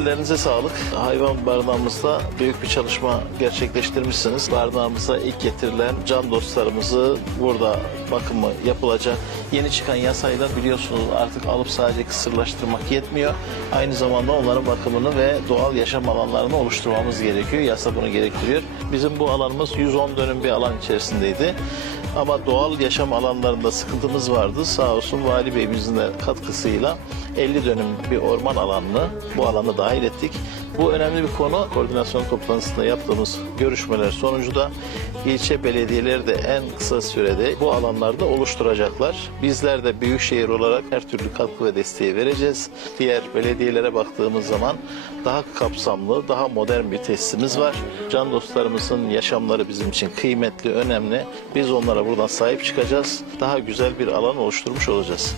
Ellerinize sağlık. Hayvan barınağımızda büyük bir çalışma gerçekleştirmişsiniz. Barınağımıza ilk getirilen can dostlarımızı burada bakımı yapılacak. Yeni çıkan yasayla biliyorsunuz artık alıp sadece kısırlaştırmak yetmiyor. Aynı zamanda onların bakımını ve doğal yaşam alanlarını oluşturmamız gerekiyor. Yasa bunu gerektiriyor. Bizim bu alanımız 110 dönüm bir alan içerisindeydi. Ama doğal yaşam alanlarında sıkıntımız vardı. Sağ olsun Vali Beyimizin de katkısıyla 50 dönüm bir orman alanını bu alana dahil ettik. Bu önemli bir konu. Koordinasyon toplantısında yaptığımız görüşmeler sonucu da ilçe belediyeleri de en kısa sürede bu alanlarda oluşturacaklar. Bizler de büyükşehir olarak her türlü katkı ve desteği vereceğiz. Diğer belediyelere baktığımız zaman daha kapsamlı, daha modern bir tesisimiz var. Can dostlarımızın yaşamları bizim için kıymetli, önemli. Biz onlara buradan sahip çıkacağız. Daha güzel bir alan oluşturmuş olacağız.